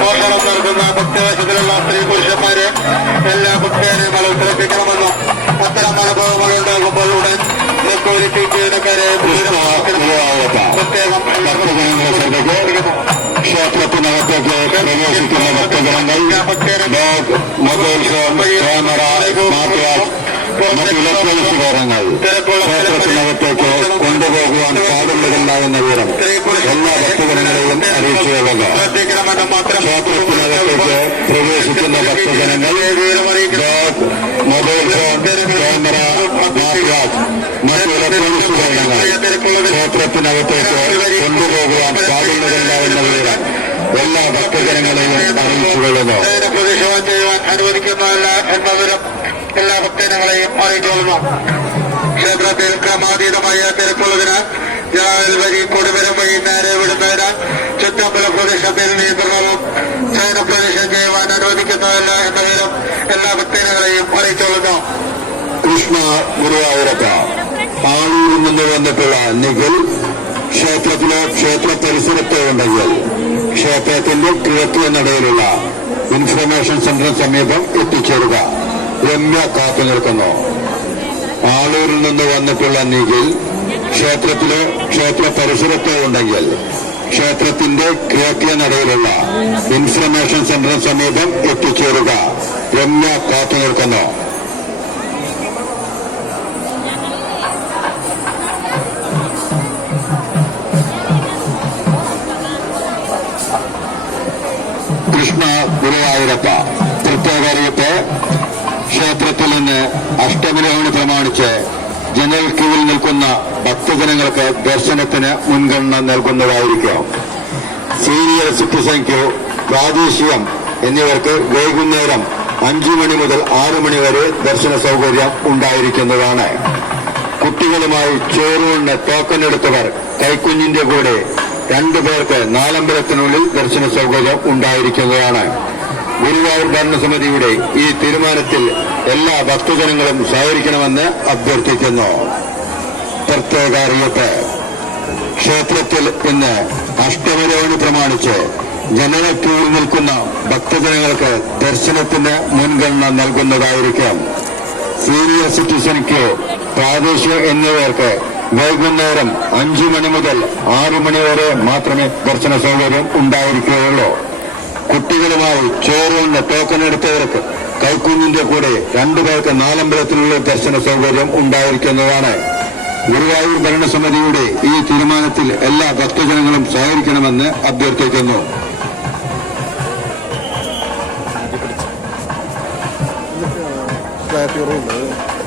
മോഷണം നടത്തുന്ന ഭക്തവേഷത്തിലുള്ള സ്ത്രീ പുരുഷന്മാരെ എല്ലാ ഭക്തരെയും മത്സരിപ്പിക്കണമെന്നും അത്തരം അനുഭവങ്ങൾ ഉണ്ടാകുമ്പോൾ ഉടൻ സെക്യൂരിറ്റി ജീവനക്കാരെ പ്രത്യേകം ക്ഷേത്രത്തിനകത്തേക്ക് പ്രവേശിക്കുന്ന ഭക്തജനങ്ങൾ മൊബൈൽ ഫോൺ ക്യാമറ മറ്റ് ഇലക്ട്രോണിക്സ് ഉപകരണങ്ങൾ ക്ഷേത്രത്തിനകത്തേക്ക് കൊണ്ടുപോകുവാൻ പാടുള്ളതില്ല എന്ന വിവരം എല്ലാ ഭക്തജനങ്ങളെയും അറിയിച്ചുകൊള്ളുക. ക്ഷേത്രത്തിനകത്തേക്ക് പ്രവേശിക്കുന്ന ഭക്തജനങ്ങൾ മൊബൈൽ ഫോൺ ക്യാമറ മറ്റ് ഇലക്ട്രോണിക്സ് ഉപകരണങ്ങൾ ക്ഷേത്രത്തിനകത്തേക്ക് കൊണ്ടുപോകുവാൻ പാടുള്ളതില്ല എന്ന വിവരം എല്ലാ ഭക്തജനങ്ങളെയും അറിയിച്ചുകൊള്ളുന്നു. പ്രവേശനം ചെയ്യുവാൻ അനുവദിക്കുന്നതല്ല എന്ന വിവരം എല്ലാ ഭക്തജനങ്ങളെയും അറിയിച്ചുകൊള്ളുന്നു. ക്ഷേത്രത്തിൽ ക്രമാതീതമായ തിരക്കുള്ളതിനാൽ ജനാൽ വഴി കൊടുവരം വഴി നേരെ വിടുന്നതിനാൽ ചുറ്റമ്പല പ്രദേശത്തിൽ നിയന്ത്രണവും ശയനപ്രവേശം ചെയ്യുവാൻ അനുവദിക്കുന്നതല്ല എന്ന വിവരം എല്ലാ ഭക്തജനങ്ങളെയും അറിയിച്ചുകൊള്ളുന്നു. കൃഷ്ണ ഗുരുവായൂരപ്പ ആളൂരിൽ നിന്ന് വന്നിട്ടുള്ള നിഖിൽ ക്ഷേത്രത്തിലോ ക്ഷേത്ര പരിസരത്തോ ഉണ്ടെങ്കിൽ ക്ഷേത്രത്തിന്റെ കിഴക്കേ നടയിലുള്ള ഇൻഫർമേഷൻ സെന്ററിന് സമീപം എത്തിച്ചേരുക. രമ്യ കാത്തു നിൽക്കുന്നു. ആളൂരിൽ നിന്ന് വന്നിട്ടുള്ള നിഖിൽ ക്ഷേത്രത്തിലോ ക്ഷേത്ര പരിസരത്തോ ഉണ്ടെങ്കിൽ ക്ഷേത്രത്തിന്റെ കിഴക്കേ നടയിലുള്ള ഇൻഫർമേഷൻ സെന്ററിന് സമീപം എത്തിച്ചേരുക. രമ്യ കാത്തു നിൽക്കുന്നു. കൃഷ്ണ ഗുരുവായൂരപ്പ പ്രത്യേക അറിയിപ്പ്. ക്ഷേത്രത്തിൽ നിന്ന് അഷ്ടമിരോഹിണി പ്രമാണിച്ച് ജനറൽ ക്യൂവിൽ നിൽക്കുന്ന ഭക്തജനങ്ങൾക്ക് ദർശനത്തിന് മുൻഗണന നൽകുന്നതായിരിക്കും. സീനിയർ സിറ്റിസൺ ക്യൂ, പ്രാദേശികം എന്നിവർക്ക് വൈകുന്നേരം 5 മണി മുതൽ 6 മണി വരെ ദർശന സൗകര്യം ഉണ്ടായിരിക്കുന്നതാണ്. കുട്ടികളുമായി ചോറൂണിന് ടോക്കൺ എടുത്തവർ കൈക്കുഞ്ഞിന്റെ കൂടെ 2 പേർക്ക് നാലമ്പലത്തിനുള്ളിൽ ദർശന സൗകര്യം ഉണ്ടായിരിക്കുന്നതാണ്. ഗുരുവായൂർ ഭരണസമിതിയുടെ ഈ തീരുമാനത്തിൽ എല്ലാ ഭക്തജനങ്ങളും സഹകരിക്കണമെന്ന് അഭ്യർത്ഥിക്കുന്നു. പ്രത്യേക അറിയിപ്പ്. ക്ഷേത്രത്തിൽ ഇന്ന് അഷ്ടമിരോഹിണി പ്രമാണിച്ച് ജനറൽ ക്യൂവിൽ നിൽക്കുന്ന ഭക്തജനങ്ങൾക്ക് ദർശനത്തിന് മുൻഗണന നൽകുന്നതായിരിക്കും. സീനിയർ സിറ്റിസൺ ക്യൂ, പ്രാദേശിക എന്നിവർക്ക് വൈകുന്നേരം 5 മണി മുതൽ 6 മണി വരെ മാത്രമേ ദർശന സൗകര്യം ഉണ്ടായിരിക്കുകയുള്ളൂ. കുട്ടികളുമായി ചോറൂണിന് ടോക്കൺ എടുത്തവർക്ക് കൈക്കുഞ്ഞിന്റെ കൂടെ 2 പേർക്ക് നാലമ്പലത്തിനുള്ള ദർശന സൗകര്യം ഉണ്ടായിരിക്കുന്നതാണ്. ഗുരുവായൂർ ഭരണസമിതിയുടെ ഈ തീരുമാനത്തിൽ എല്ലാ ഭക്തജനങ്ങളും സഹകരിക്കണമെന്ന് അഭ്യർത്ഥിക്കുന്നു. ഫ്ലാറ്റ്